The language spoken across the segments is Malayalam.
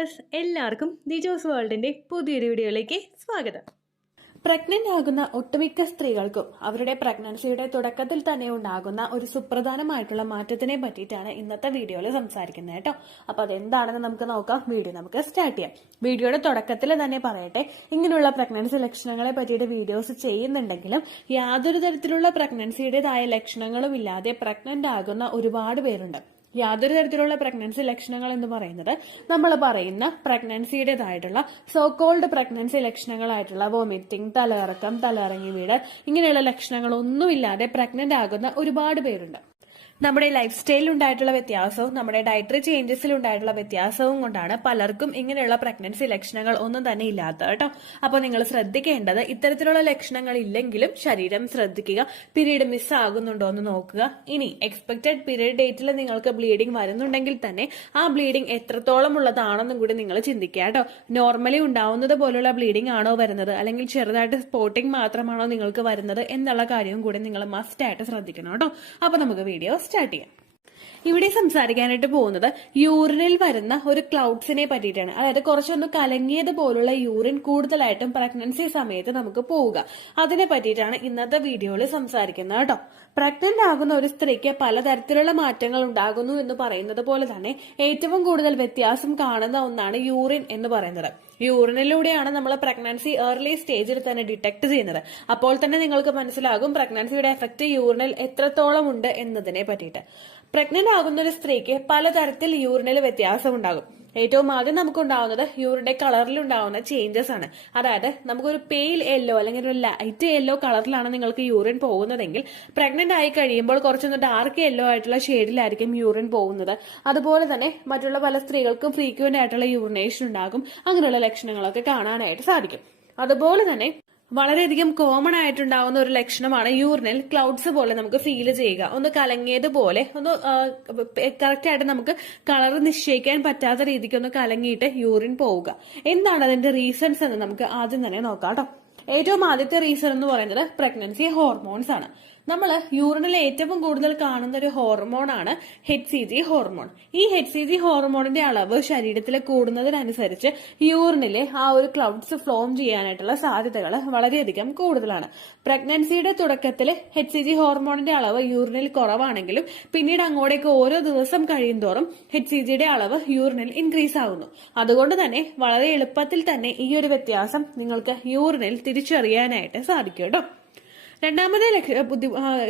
ഡിയേഴ്സ്, എല്ലാവർക്കും ദിജോസ് വേൾഡിന്റെ പുതിയൊരു വീഡിയോയിലേക്ക് സ്വാഗതം. പ്രഗ്നന്റ് ആകുന്ന ഒട്ടുമിക്ക സ്ത്രീകൾക്കും അവരുടെ പ്രഗ്നൻസിയുടെ തുടക്കത്തിൽ തന്നെ ഉണ്ടാകുന്ന ഒരു സുപ്രധാനമായിട്ടുള്ള മാറ്റത്തിനെ പറ്റിയിട്ടാണ് ഇന്നത്തെ വീഡിയോയിൽ സംസാരിക്കുന്നത് കേട്ടോ. അപ്പൊ അതെന്താണെന്ന് നമുക്ക് നോക്കാം. വീഡിയോ നമുക്ക് സ്റ്റാർട്ട് ചെയ്യാം. വീഡിയോയുടെ തുടക്കത്തിൽ തന്നെ പറയട്ടെ, ഇങ്ങനെയുള്ള പ്രഗ്നൻസി ലക്ഷണങ്ങളെ പറ്റിയിട്ട് വീഡിയോസ് ചെയ്യുന്നുണ്ടെങ്കിലും യാതൊരു തരത്തിലുള്ള പ്രഗ്നൻസിയുടേതായ ലക്ഷണങ്ങളും ഇല്ലാതെ പ്രഗ്നന്റ് ആകുന്ന ഒരുപാട് പേരുണ്ട്. യാതൊരു തരത്തിലുള്ള പ്രഗ്നൻസി ലക്ഷണങ്ങൾ എന്ന് പറയുന്നത് നമ്മൾ പറയുന്ന പ്രഗ്നൻസിയുടേതായിട്ടുള്ള സോ കോൾഡ് പ്രഗ്നൻസി ലക്ഷണങ്ങളായിട്ടുള്ള വോമിറ്റിംഗ്, തലകറക്കം, തലയിറങ്ങി വീട്, ഇങ്ങനെയുള്ള ലക്ഷണങ്ങളൊന്നുമില്ലാതെ പ്രഗ്നന്റ് ആകുന്ന ഒരുപാട് പേരുണ്ട്. നമ്മുടെ ലൈഫ് സ്റ്റൈലിൽ ഉണ്ടായിട്ടുള്ള വ്യത്യാസവും നമ്മുടെ ഡയറ്ററി ചേഞ്ചസിൽ ഉണ്ടായിട്ടുള്ള വ്യത്യാസവും കൊണ്ടാണ് പലർക്കും ഇങ്ങനെയുള്ള പ്രഗ്നൻസി ലക്ഷണങ്ങൾ ഒന്നും തന്നെ ഇല്ലാത്തത് കേട്ടോ. അപ്പൊ നിങ്ങൾ ശ്രദ്ധിക്കേണ്ടത്, ഇത്തരത്തിലുള്ള ലക്ഷണങ്ങൾ ഇല്ലെങ്കിലും ശരീരം ശ്രദ്ധിക്കുക. പീരീഡ് മിസ് ആകുന്നുണ്ടോ എന്ന് നോക്കുക. ഇനി എക്സ്പെക്ടഡ് പീരീഡ് ഡേറ്റിൽ നിങ്ങൾക്ക് ബ്ലീഡിംഗ് വരുന്നുണ്ടെങ്കിൽ തന്നെ ആ ബ്ലീഡിംഗ് എത്രത്തോളം ഉള്ളതാണെന്നും കൂടി നിങ്ങൾ ചിന്തിക്കുക കേട്ടോ. നോർമലി ഉണ്ടാവുന്നത് പോലുള്ള ബ്ലീഡിംഗ് ആണോ വരുന്നത്, അല്ലെങ്കിൽ ചെറുതായിട്ട് സ്പോട്ടിംഗ് മാത്രമാണോ നിങ്ങൾക്ക് വരുന്നത് എന്നുള്ള കാര്യവും കൂടി നിങ്ങൾ മസ്റ്റ് ആയിട്ട് ശ്രദ്ധിക്കണം കേട്ടോ. അപ്പൊ നമുക്ക് വീഡിയോ സ്റ്റാർട്ട് ചെയ്യാം. ഇവിടെ സംസാരിക്കാനായിട്ട് പോകുന്നത് യൂറിനിൽ വരുന്ന ഒരു ക്ലൗഡ്സിനെ പറ്റിയിട്ടാണ്. അതായത് കുറച്ചൊന്ന് കലങ്ങിയത് പോലുള്ള യൂറിൻ കൂടുതലായിട്ടും പ്രഗ്നൻസി സമയത്ത് നമുക്ക് പോവുക, അതിനെ പറ്റിയിട്ടാണ് ഇന്നത്തെ വീഡിയോയിൽ സംസാരിക്കുന്നത് കേട്ടോ. പ്രഗ്നന്റ് ആകുന്ന ഒരു സ്ത്രീക്ക് പലതരത്തിലുള്ള മാറ്റങ്ങൾ ഉണ്ടാകുന്നു എന്ന് പറയുന്നത് പോലെ തന്നെ ഏറ്റവും കൂടുതൽ വ്യത്യാസം കാണുന്ന ഒന്നാണ് യൂറിൻ എന്ന് പറയുന്നത്. യൂറിനിലൂടെയാണ് നമ്മൾ പ്രഗ്നൻസി ഏർലി സ്റ്റേജിൽ തന്നെ ഡിറ്റക്ട് ചെയ്യുന്നത്. അപ്പോൾ തന്നെ നിങ്ങൾക്ക് മനസ്സിലാകും പ്രഗ്നൻസിയുടെ എഫക്ട് യൂറിനിൽ എത്രത്തോളം ഉണ്ട് എന്നതിനെ പറ്റിയിട്ട്. പ്രഗ്നന്റ് ആകുന്ന ഒരു സ്ത്രീക്ക് പലതരത്തിൽ യൂറിനിൽ വ്യത്യാസം ഉണ്ടാകും. ഏറ്റവും ആദ്യം നമുക്കുണ്ടാവുന്നത് യൂറിന്റെ കളറിൽ ഉണ്ടാവുന്ന ചേഞ്ചസ് ആണ്. അതായത് നമുക്കൊരു പെയിൽ യെല്ലോ അല്ലെങ്കിൽ ഒരു ലൈറ്റ് യെല്ലോ കളറിലാണ് നിങ്ങൾക്ക് യൂറിൻ പോകുന്നതെങ്കിൽ പ്രഗ്നന്റ് ആയി കഴിയുമ്പോൾ കുറച്ചൊന്ന് ഡാർക്ക് യെല്ലോ ആയിട്ടുള്ള ഷെയ്ഡിലായിരിക്കും യൂറിൻ പോകുന്നത്. അതുപോലെ തന്നെ മറ്റുള്ള പല സ്ത്രീകൾക്കും ഫ്രീക്വന്റ് ആയിട്ടുള്ള യൂറിനേഷൻ ഉണ്ടാകും. അങ്ങനെയുള്ള ലക്ഷണങ്ങളൊക്കെ കാണാനായിട്ട് സാധിക്കും. അതുപോലെ തന്നെ വളരെയധികം കോമൺ ആയിട്ടുണ്ടാവുന്ന ഒരു ലക്ഷണമാണ് യൂറിനിൽ ക്ലൗഡ്സ് പോലെ നമുക്ക് ഫീൽ ചെയ്യുക. ഒന്ന് കലങ്ങിയതുപോലെ, ഒന്ന് കറക്റ്റ് ആയിട്ട് നമുക്ക് കളർ നിശ്ചയിക്കാൻ പറ്റാത്ത രീതിക്ക് ഒന്ന് കലങ്ങിയിട്ട് യൂറിൻ പോവുക. എന്താണ് അതിന്റെ റീസൺസ് എന്ന് നമുക്ക് ആദ്യം തന്നെ നോക്കാം കേട്ടോ. ഏറ്റവും ആദ്യത്തെ റീസൺ എന്ന് പറയുന്നത് പ്രഗ്നൻസി ഹോർമോൺസ് ആണ്. നമ്മൾ യൂറിനിൽ ഏറ്റവും കൂടുതൽ കാണുന്ന ഒരു ഹോർമോൺ ആണ് HCG ഹോർമോൺ. ഈ HCG ഹോർമോണിന്റെ അളവ് ശരീരത്തിൽ കൂടുന്നതിനനുസരിച്ച് യൂറിനിലെ ആ ഒരു ക്ലൗഡ്സ് ഫ്ലോം ചെയ്യാനായിട്ടുള്ള സാധ്യതകൾ വളരെയധികം കൂടുതലാണ്. പ്രഗ്നൻസിയുടെ തുടക്കത്തിൽ HCG ഹോർമോണിന്റെ അളവ് യൂറിനിൽ കുറവാണെങ്കിലും പിന്നീട് അങ്ങോട്ടേക്ക് ഓരോ ദിവസം കഴിയുന്തോറും HCGയുടെ അളവ് യൂറിനിൽ ഇൻക്രീസ് ആകുന്നു. അതുകൊണ്ട് തന്നെ വളരെ എളുപ്പത്തിൽ തന്നെ ഈ ഒരു വ്യത്യാസം നിങ്ങൾക്ക് യൂറിനിൽ തിരിച്ചറിയാനായിട്ട് സാധിക്കും കേട്ടോ. രണ്ടാമത്തെ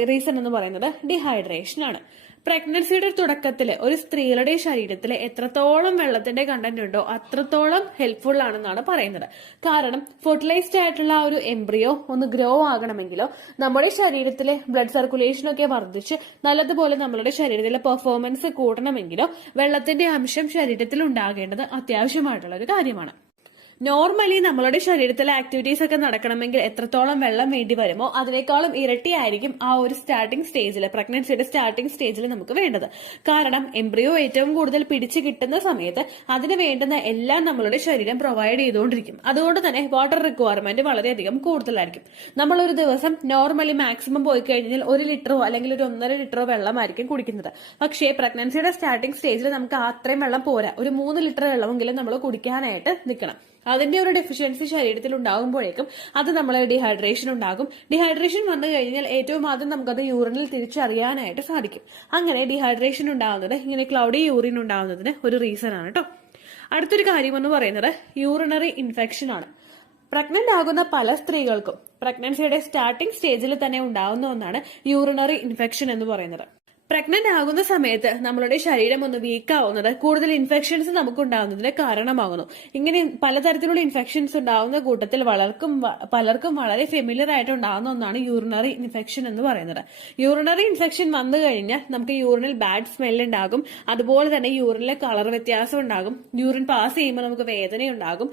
റീസൺ എന്ന് പറയുന്നത് ഡീഹൈഡ്രേഷൻ ആണ്. പ്രഗ്നൻസിയുടെ തുടക്കത്തിൽ ഒരു സ്ത്രീയുടെ ശരീരത്തിൽ എത്രത്തോളം വെള്ളത്തിന്റെ കണ്ടന്റ് ഉണ്ടോ അത്രത്തോളം ഹെൽപ്ഫുൾ ആണെന്നാണ് പറയുന്നത്. കാരണം ഫെർട്ടിലൈസ്ഡ് ആയിട്ടുള്ള ഒരു എംബ്രിയോ ഒന്ന് ഗ്രോ ആകണമെങ്കിലോ നമ്മുടെ ശരീരത്തിലെ ബ്ലഡ് സർക്കുലേഷനൊക്കെ വർദ്ധിച്ച് നല്ലതുപോലെ നമ്മളുടെ ശരീരത്തിലെ പെർഫോമൻസ് കൂട്ടണമെങ്കിലോ വെള്ളത്തിന്റെ അംശം ശരീരത്തിൽ ഉണ്ടാകേണ്ടത് അത്യാവശ്യമായിട്ടുള്ള ഒരു കാര്യമാണ്. നോർമലി നമ്മളുടെ ശരീരത്തിലെ ആക്ടിവിറ്റീസ് ഒക്കെ നടക്കണമെങ്കിൽ എത്രത്തോളം വെള്ളം വേണ്ടി വരുമോ അതിനേക്കാളും ഇരട്ടിയായിരിക്കും ആ ഒരു സ്റ്റാർട്ടിംഗ് സ്റ്റേജിൽ, പ്രഗ്നൻസിയുടെ സ്റ്റാർട്ടിംഗ് സ്റ്റേജിൽ നമുക്ക് വേണ്ടത്. കാരണം എംബ്രിയോ ഏറ്റവും കൂടുതൽ പിടിച്ചു കിട്ടുന്ന സമയത്ത് അതിന് വേണ്ടുന്ന എല്ലാം നമ്മളുടെ ശരീരം പ്രൊവൈഡ് ചെയ്തുകൊണ്ടിരിക്കും. അതുകൊണ്ട് തന്നെ വാട്ടർ റിക്വയർമെന്റ് വളരെയധികം കൂടുതലായിരിക്കും. നമ്മൾ ഒരു ദിവസം നോർമലി മാക്സിമം പോയി കഴിഞ്ഞാൽ 1 ലിറ്ററോ അല്ലെങ്കിൽ ഒരു 1.5 ലിറ്ററോ വെള്ളമായിരിക്കും കുടിക്കുന്നത്. പക്ഷേ പ്രഗ്നൻസിയുടെ സ്റ്റാർട്ടിംഗ് സ്റ്റേജിൽ നമുക്ക് അത്രയും വെള്ളം പോരാ. ഒരു 3 ലിറ്റർ വെള്ളമെങ്കിലും നമ്മൾ കുടിക്കാനായിട്ട് നിൽക്കണം. അതിന്റെ ഒരു ഡെഫിഷ്യൻസി ശരീരത്തിൽ ഉണ്ടാകുമ്പോഴേക്കും അത് നമ്മളെ ഡീഹൈഡ്രേഷൻ ഉണ്ടാകും. ഡീഹൈഡ്രേഷൻ വന്നു കഴിഞ്ഞാൽ ഏറ്റവും ആദ്യം നമുക്കത് യൂറിനിൽ തിരിച്ചറിയാനായിട്ട് സാധിക്കും. അങ്ങനെ ഡീഹൈഡ്രേഷൻ ഉണ്ടാകുന്നത്, ഇങ്ങനെ ക്ലൗഡി യൂറിൻ ഉണ്ടാകുന്നതിന് ഒരു റീസൺ ആണ് കേട്ടോ. അടുത്തൊരു കാര്യം എന്ന് പറയുന്നത് യൂറിനറി ഇൻഫെക്ഷൻ ആണ്. പ്രഗ്നന്റ് ആകുന്ന പല സ്ത്രീകൾക്കും പ്രഗ്നൻസിയുടെ സ്റ്റാർട്ടിംഗ് സ്റ്റേജിൽ തന്നെ ഉണ്ടാകുന്ന ഒന്നാണ് യൂറിനറി ഇൻഫെക്ഷൻ എന്ന് പറയുന്നത്. പ്രഗ്നന്റ് ആകുന്ന സമയത്ത് നമ്മളുടെ ശരീരം ഒന്ന് വീക്ക് ആവുന്നത് കൂടുതൽ ഇൻഫെക്ഷൻസ് നമുക്ക് ഉണ്ടാകുന്നതിന് കാരണമാകുന്നു. ഇങ്ങനെ പലതരത്തിലുള്ള ഇൻഫെക്ഷൻസ് ഉണ്ടാകുന്ന കൂട്ടത്തിൽ പലർക്കും വളരെ ഫെമിലിയർ ആയിട്ട് ഉണ്ടാകുന്ന ഒന്നാണ് യൂറിനറി ഇൻഫെക്ഷൻ എന്ന് പറയുന്നത്. യൂറിനറി ഇൻഫെക്ഷൻ വന്നു കഴിഞ്ഞാൽ നമുക്ക് യൂറിനിൽ ബാഡ് സ്മെൽ ഉണ്ടാകും. അതുപോലെ തന്നെ യൂറിനിലെ കളർ വ്യത്യാസം ഉണ്ടാകും. യൂറിൻ പാസ് ചെയ്യുമ്പോൾ നമുക്ക് വേദന ഉണ്ടാകും.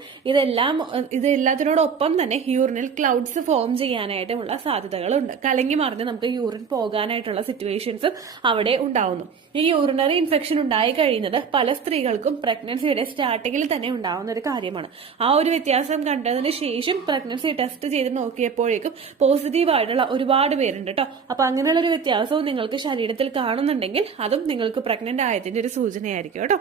ഇതെല്ലാത്തിനോടൊപ്പം തന്നെ യൂറിനിൽ ക്ലൗഡ്സ് ഫോം ചെയ്യാനായിട്ടുള്ള സാധ്യതകളുണ്ട്. കലങ്ങി മറിഞ്ഞ് നമുക്ക് യൂറിൻ പോകാനായിട്ടുള്ള സിറ്റുവേഷൻസും അവിടെ ഉണ്ടാവുന്നു. ഈ യൂറിനറി ഇൻഫെക്ഷൻ ഉണ്ടായി കഴിയുന്നത് പല സ്ത്രീകൾക്കും പ്രഗ്നൻസിയുടെ സ്റ്റാർട്ടിങ്ങിൽ തന്നെ ഉണ്ടാവുന്ന ഒരു കാര്യമാണ്. ആ ഒരു വ്യത്യാസം കണ്ടതിന് ശേഷം പ്രഗ്നൻസി ടെസ്റ്റ് ചെയ്ത് നോക്കിയപ്പോഴേക്കും പോസിറ്റീവ് ആയിട്ടുള്ള ഒരുപാട് പേരുണ്ട് കേട്ടോ. അപ്പൊ അങ്ങനെയുള്ള ഒരു വ്യത്യാസവും നിങ്ങൾക്ക് ശരീരത്തിൽ കാണുന്നുണ്ടെങ്കിൽ അതും നിങ്ങൾക്ക് പ്രഗ്നന്റ് ആയതിന്റെ ഒരു സൂചനയായിരിക്കും കേട്ടോ.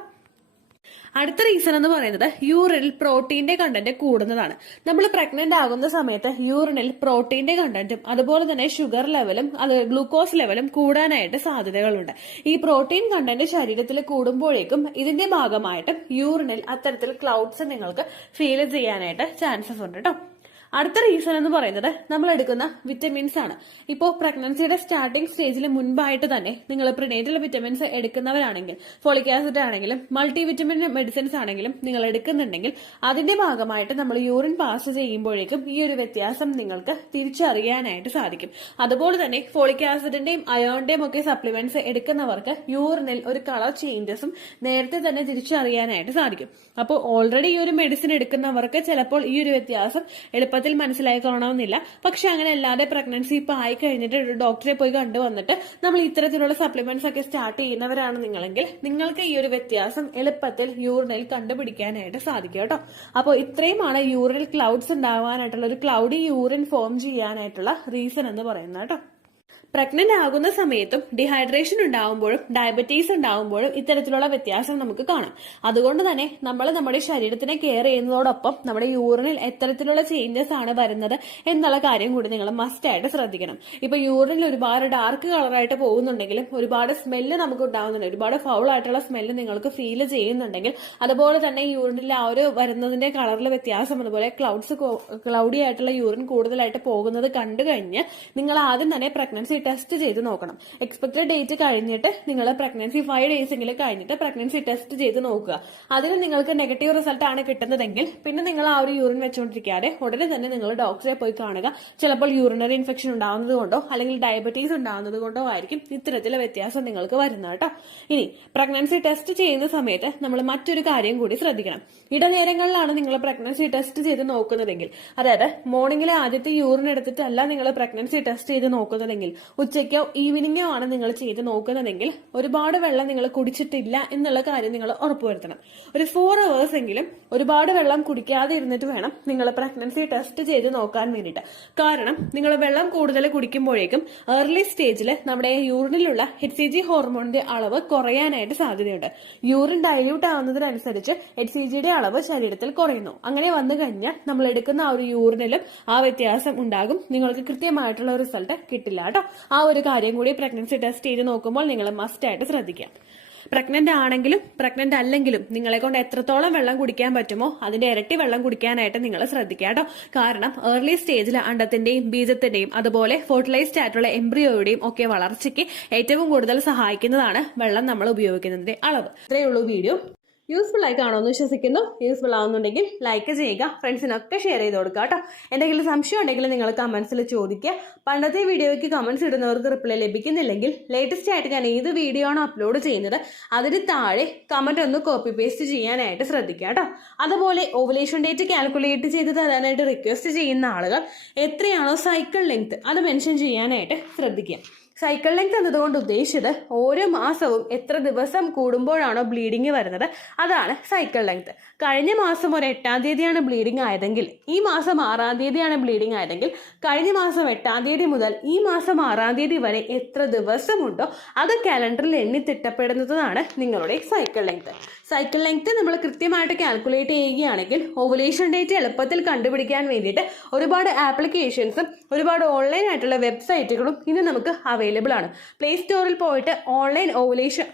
അടുത്ത റീസൺ എന്ന് പറയുന്നത് യൂറിനിൽ പ്രോട്ടീന്റെ കണ്ടന്റ് കൂടുന്നതാണ്. നമ്മൾ പ്രഗ്നന്റ് ആകുന്ന സമയത്ത് യൂറിനിൽ പ്രോട്ടീന്റെ കണ്ടന്റും അതുപോലെ തന്നെ ഷുഗർ ലെവലും ഗ്ലൂക്കോസ് ലെവലും കൂടാനായിട്ട് സാധ്യതകളുണ്ട്. ഈ പ്രോട്ടീൻ കണ്ടന്റ് ശരീരത്തിൽ കൂടുമ്പോഴേക്കും ഇതിന്റെ ഭാഗമായിട്ട് യൂറിനിൽ അത്തരത്തിൽ ക്ലൗഡ്സ് നിങ്ങൾക്ക് ഫീൽ ചെയ്യാനായിട്ട് ചാൻസസ് ഉണ്ട് കേട്ടോ. അടുത്ത റീസൺ എന്ന് പറയുന്നത് നമ്മൾ എടുക്കുന്ന വിറ്റമിൻസ് ആണ്. ഇപ്പോൾ പ്രഗ്നൻസിയുടെ സ്റ്റാർട്ടിംഗ് സ്റ്റേജിൽ മുൻപായിട്ട് തന്നെ നിങ്ങൾ പ്രിനേറ്റൽ വിറ്റമിൻസ് എടുക്കുന്നവരാണെങ്കിൽ, ഫോളിക് ആസിഡ് ആണെങ്കിലും മൾട്ടി വിറ്റമിൻ മെഡിസിൻസ് ആണെങ്കിലും നിങ്ങൾ എടുക്കുന്നുണ്ടെങ്കിൽ അതിന്റെ ഭാഗമായിട്ട് നമ്മൾ യൂറിൻ പാസ് ചെയ്യുമ്പോഴേക്കും ഈ ഒരു വ്യത്യാസം നിങ്ങൾക്ക് തിരിച്ചറിയാനായിട്ട് സാധിക്കും. അതുപോലെ തന്നെ ഫോളിക് ആസിഡിന്റെയും അയോണിന്റെയും ഒക്കെ സപ്ലിമെന്റ്സ് എടുക്കുന്നവർക്ക് യൂറിനിൽ ഒരു കളർ ചേഞ്ചസും നേരത്തെ തന്നെ തിരിച്ചറിയാനായിട്ട് സാധിക്കും. അപ്പോൾ ഓൾറെഡി ഈ ഒരു മെഡിസിൻ എടുക്കുന്നവർക്ക് ചിലപ്പോൾ ഈ ഒരു വ്യത്യാസം എളുപ്പത്തിൽ മനസ്സിലായിക്കൊള്ളണമെന്നില്ല. പക്ഷെ അങ്ങനെ അല്ലാതെ പ്രഗ്നൻസി ഇപ്പൊ ആയി കഴിഞ്ഞിട്ട് ഒരു ഡോക്ടറെ പോയി കണ്ടുവന്നിട്ട് നമ്മൾ ഇത്തരത്തിലുള്ള സപ്ലിമെന്റ്സ് ഒക്കെ സ്റ്റാർട്ട് ചെയ്യുന്നവരാണ് നിങ്ങളെങ്കിൽ നിങ്ങൾക്ക് ഈ ഒരു വ്യത്യാസം എളുപ്പത്തിൽ യൂറിനിൽ കണ്ടുപിടിക്കാനായിട്ട് സാധിക്കും കേട്ടോ. അപ്പോൾ ഇത്രയുമാണ് യൂറിനിൽ ക്ലൗഡ്സ് ഉണ്ടാവാനായിട്ടുള്ള ഒരു ക്ലൗഡി യൂറിൻ ഫോം ചെയ്യാനായിട്ടുള്ള റീസൺ എന്ന് പറയുന്നത് കേട്ടോ. പ്രഗ്നന്റ് ആകുന്ന സമയത്തും ഡിഹൈഡ്രേഷൻ ഉണ്ടാവുമ്പോഴും ഡയബറ്റീസ് ഉണ്ടാവുമ്പോഴും ഇത്തരത്തിലുള്ള വ്യത്യാസം നമുക്ക് കാണാം. അതുകൊണ്ട് തന്നെ നമ്മൾ നമ്മുടെ ശരീരത്തിനെ കെയർ ചെയ്യുന്നതോടൊപ്പം നമ്മുടെ യൂറിനിൽ എത്തരത്തിലുള്ള ചേഞ്ചസ് ആണ് വരുന്നത് എന്നുള്ള കാര്യം കൂടി നിങ്ങൾ മസ്റ്റ് ആയിട്ട് ശ്രദ്ധിക്കണം. ഇപ്പൊ യൂറിനിൽ ഒരുപാട് ഡാർക്ക് കളറായിട്ട് പോകുന്നുണ്ടെങ്കിലും ഒരുപാട് സ്മെല്ല് നമുക്ക് ഉണ്ടാവുന്നുണ്ട്, ഒരുപാട് ഫൗൾ ആയിട്ടുള്ള സ്മെല്ല് നിങ്ങൾക്ക് ഫീൽ ചെയ്യുന്നുണ്ടെങ്കിൽ, അതുപോലെ തന്നെ യൂറിനിൽ ആ ഒരു വരുന്നതിന്റെ കളറിൽ വ്യത്യാസം, അതുപോലെ ക്ലൗഡി ആയിട്ടുള്ള യൂറിൻ കൂടുതലായിട്ട് പോകുന്നത് കണ്ടു കഴിഞ്ഞ് നിങ്ങൾ ആദ്യം തന്നെ പ്രഗ്നൻസി ടെസ്റ്റ് ചെയ്ത് നോക്കണം. എക്സ്പെക്ടഡ് ഡേറ്റ് കഴിഞ്ഞിട്ട് നിങ്ങൾ പ്രഗ്നൻസി 5 days എങ്കിലും കഴിഞ്ഞിട്ട് പ്രഗ്നൻസി ടെസ്റ്റ് ചെയ്ത് നോക്കുക. അതിന് നിങ്ങൾക്ക് നെഗറ്റീവ് റിസൾട്ട് ആണ് കിട്ടുന്നതെങ്കിൽ പിന്നെ നിങ്ങൾ ആ ഒരു യൂറിൻ വെച്ചുകൊണ്ടിരിക്കാതെ ഉടനെ തന്നെ നിങ്ങൾ ഡോക്ടറെ പോയി കാണുക. ചിലപ്പോൾ യൂറിനറി ഇൻഫെക്ഷൻ ഉണ്ടാകുന്നത് കൊണ്ടോ അല്ലെങ്കിൽ ഡയബറ്റീസ് ഉണ്ടാകുന്നത് കൊണ്ടോ ആയിരിക്കും ഇത്തരത്തിലെ വ്യത്യാസം നിങ്ങൾക്ക് വരുന്നത് കേട്ടോ. ഇനി പ്രഗ്നൻസി ടെസ്റ്റ് ചെയ്യുന്ന സമയത്ത് നമ്മൾ മറ്റൊരു കാര്യം കൂടി ശ്രദ്ധിക്കണം. ഇടനേരങ്ങളിലാണ് നിങ്ങൾ പ്രഗ്നൻസി ടെസ്റ്റ് ചെയ്ത് നോക്കുന്നതെങ്കിൽ, അതായത് മോർണിംഗിലെ ആദ്യത്തെ യൂറിൻ എടുത്തിട്ടല്ല നിങ്ങൾ പ്രഗ്നൻസി ടെസ്റ്റ് ചെയ്ത് നോക്കുന്നതെങ്കിൽ, ഉച്ചയ്ക്കോ ഈവനിങ്ങോ ആണ് നിങ്ങൾ ചെയ്ത് നോക്കുന്നതെങ്കിൽ ഒരുപാട് വെള്ളം നിങ്ങൾ കുടിച്ചിട്ടില്ല എന്നുള്ള കാര്യം നിങ്ങൾ ഉറപ്പുവരുത്തണം. ഒരു 4 hours എങ്കിലും ഒരുപാട് വെള്ളം കുടിക്കാതെ ഇരുന്നിട്ട് വേണം നിങ്ങൾ പ്രഗ്നൻസി ടെസ്റ്റ് ചെയ്ത് നോക്കാൻ വേണ്ടിയിട്ട്. കാരണം നിങ്ങൾ വെള്ളം കൂടുതൽ കുടിക്കുമ്പോഴേക്കും ഏർലി സ്റ്റേജിൽ നമ്മുടെ യൂറിനിലുള്ള HCG ഹോർമോണിന്റെ അളവ് കുറയാനായിട്ട് സാധ്യതയുണ്ട്. യൂറിൻ ഡൈല്യൂട്ട് ആവുന്നതിനനുസരിച്ച് HCGയുടെ അളവ് ശരീരത്തിൽ കുറയുന്നു. അങ്ങനെ വന്നു കഴിഞ്ഞാൽ നമ്മൾ എടുക്കുന്ന ആ ഒരു യൂറിനിലും ആ വ്യത്യാസം ഉണ്ടാകും. നിങ്ങൾക്ക് കൃത്യമായിട്ടുള്ള റിസൾട്ട് കിട്ടില്ല കേട്ടോ. ആ ഒരു കാര്യം കൂടി പ്രഗ്നൻസി ടെസ്റ്റ് ചെയ്ത് നോക്കുമ്പോൾ നിങ്ങൾ മസ്റ്റ് ആയിട്ട് ശ്രദ്ധിക്കാം. പ്രഗ്നന്റ് ആണെങ്കിലും പ്രഗ്നന്റ് അല്ലെങ്കിലും നിങ്ങളെ കൊണ്ട് എത്രത്തോളം വെള്ളം കുടിക്കാൻ പറ്റുമോ അതിന്റെ ഇരട്ടി വെള്ളം കുടിക്കാനായിട്ട് നിങ്ങൾ ശ്രദ്ധിക്കുക കേട്ടോ. കാരണം ഏർലി സ്റ്റേജിൽ അണ്ടത്തിന്റെയും ബീജത്തിന്റെയും അതുപോലെ ഫെർട്ടിലൈസ്ഡ് ആയിട്ടുള്ള എംബ്രിയോയുടെയും ഒക്കെ വളർച്ചയ്ക്ക് ഏറ്റവും കൂടുതൽ സഹായിക്കുന്നതാണ് വെള്ളം നമ്മൾ ഉപയോഗിക്കുന്നതിന്റെ അളവ്. ഇത്രയേ ഉള്ളൂ വീഡിയോ. യൂസ്ഫുൾ ആയി കാണുമെന്ന് വിശ്വസിക്കുന്നു. യൂസ്ഫുൾ ആവുന്നുണ്ടെങ്കിൽ ലൈക്ക് ചെയ്യുക, ഫ്രണ്ട്സിനൊക്കെ ഷെയർ ചെയ്ത് കൊടുക്കുക കേട്ടോ. എന്തെങ്കിലും സംശയം ഉണ്ടെങ്കിൽ നിങ്ങൾ കമന്റ്സിൽ ചോദിക്കുക. പണ്ടത്തെ വീഡിയോയ്ക്ക് കമന്റ്സ് ഇടുന്നവർക്ക് റിപ്ലൈ ലഭിക്കുന്നില്ലെങ്കിൽ ലേറ്റസ്റ്റ് ആയിട്ട് ഞാൻ ഏത് വീഡിയോ ആണോ അപ്ലോഡ് ചെയ്യുന്നത് അതിന് താഴെ കമന്റ് ഒന്ന് കോപ്പി പേസ്റ്റ് ചെയ്യാനായിട്ട് ശ്രദ്ധിക്കുക കേട്ടോ. അതുപോലെ ഓവുലേഷൻ ഡേറ്റ് കാൽക്കുലേറ്റ് ചെയ്ത് തരാനായിട്ട് റിക്വസ്റ്റ് ചെയ്യുന്ന ആളുകൾ എത്രയാണോ സൈക്കിൾ ലെങ്ത് അത് മെൻഷൻ ചെയ്യാനായിട്ട് ശ്രദ്ധിക്കുക. സൈക്കിൾ ലെങ്ത് എന്നതുകൊണ്ട് ഉദ്ദേശിച്ചത് ഓരോ മാസവും എത്ര ദിവസം കൂടുമ്പോഴാണോ ബ്ലീഡിങ് വരുന്നത് അതാണ് സൈക്കിൾ ലെങ്ത്. കഴിഞ്ഞ മാസം ഒരു 8-ാം തീയതിയാണ് ബ്ലീഡിങ് ആയതെങ്കിൽ ഈ മാസം 6-ാം തീയതിയാണ് ബ്ലീഡിങ് ആയതെങ്കിൽ കഴിഞ്ഞ മാസം 8-ാം തീയതി മുതൽ ഈ മാസം 6-ാം തീയതി വരെ എത്ര ദിവസമുണ്ടോ അത് കാലണ്ടറിൽ എണ്ണി തിട്ടപ്പെടുന്നതാണ് നിങ്ങളുടെ സൈക്കിൾ ലെങ്ത്. സൈക്കിൾ ലെങ്ത് നമ്മൾ കൃത്യമായിട്ട് കാൽക്കുലേറ്റ് ചെയ്യുകയാണെങ്കിൽ ഓവുലേഷൻ ഡേറ്റ് എളുപ്പത്തിൽ കണ്ടുപിടിക്കാൻ വേണ്ടിയിട്ട് ഒരുപാട് ആപ്ലിക്കേഷൻസും ഒരുപാട് ഓൺലൈൻ ആയിട്ടുള്ള വെബ്സൈറ്റുകളും ഇന്ന് നമുക്ക് അവൈലബിൾ ആണ്. പ്ലേ സ്റ്റോറിൽ പോയിട്ട് ഓൺലൈൻ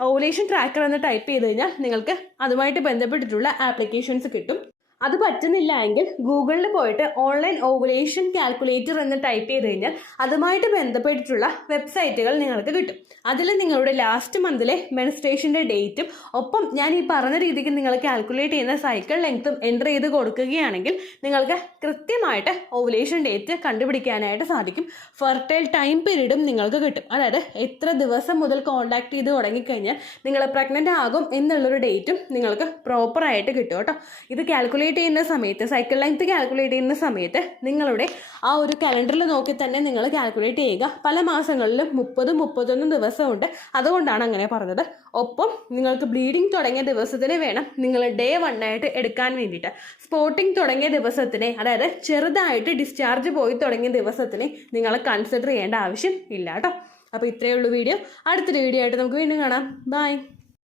ഓവുലേഷൻ ട്രാക്കർ എന്ന് ടൈപ്പ് ചെയ്ത് കഴിഞ്ഞാൽ നിങ്ങൾക്ക് അതുമായിട്ട് ബന്ധപ്പെട്ടിട്ടുള്ള ആപ്ലിക്കേഷൻസ് കിട്ടും. അത് പറ്റുന്നില്ല എങ്കിൽ ഗൂഗിളിൽ പോയിട്ട് ഓൺലൈൻ ഓവുലേഷൻ കാൽക്കുലേറ്റർ എന്ന് ടൈപ്പ് ചെയ്ത് കഴിഞ്ഞാൽ അതുമായിട്ട് ബന്ധപ്പെട്ടിട്ടുള്ള വെബ്സൈറ്റുകൾ നിങ്ങൾക്ക് കിട്ടും. അതിൽ നിങ്ങളുടെ ലാസ്റ്റ് മന്തിലെ മെൻസ്ട്രേഷൻ്റെ ഡേറ്റും ഒപ്പം ഞാൻ ഈ പറഞ്ഞ രീതിക്ക് നിങ്ങൾ കാൽക്കുലേറ്റ് ചെയ്യുന്ന സൈക്കിൾ ലെങ്ത്തും എൻ്റർ ചെയ്ത് കൊടുക്കുകയാണെങ്കിൽ നിങ്ങൾക്ക് കൃത്യമായിട്ട് ഓവുലേഷൻ ഡേറ്റ് കണ്ടുപിടിക്കാനായിട്ട് സാധിക്കും. ഫെർട്ടൈൽ ടൈം പീരീഡും നിങ്ങൾക്ക് കിട്ടും. അതായത് എത്ര ദിവസം മുതൽ കോൺടാക്ട് ചെയ്ത് തുടങ്ങിക്കഴിഞ്ഞാൽ നിങ്ങൾ പ്രഗ്നൻ്റ് ആകും എന്നുള്ളൊരു ഡേറ്റും നിങ്ങൾക്ക് പ്രോപ്പറായിട്ട് കിട്ടും കേട്ടോ. ഇത് കാൽക്കുലേറ്റ് ചെയ്യുന്ന സമയത്ത് സൈക്കിൾ ലെങ്ത് കാൽക്കുലേറ്റ് ചെയ്യുന്ന സമയത്ത് നിങ്ങളുടെ ആ ഒരു കലണ്ടറിൽ നോക്കി തന്നെ നിങ്ങൾ കാൽക്കുലേറ്റ് ചെയ്യുക. പല മാസങ്ങളിലും 30-31 ദിവസമുണ്ട്. അതുകൊണ്ടാണ് അങ്ങനെ പറഞ്ഞത്. ഒപ്പം നിങ്ങൾക്ക് ബ്ലീഡിങ് തുടങ്ങിയ ദിവസത്തിന് വേണം നിങ്ങൾ ഡേ 1 ആയിട്ട് എടുക്കാൻ വേണ്ടിയിട്ട്. സ്പോട്ടിങ് തുടങ്ങിയ ദിവസത്തിനെ, അതായത് ചെറുതായിട്ട് ഡിസ്ചാർജ് പോയി തുടങ്ങിയ ദിവസത്തിനെ നിങ്ങൾ കൺസിഡർ ചെയ്യേണ്ട ആവശ്യം ഇല്ല കേട്ടോ. അപ്പോൾ ഇത്രയേ ഉള്ളൂ വീഡിയോ. അടുത്തൊരു വീഡിയോ ആയിട്ട് നമുക്ക് വീണ്ടും കാണാം. ബൈ.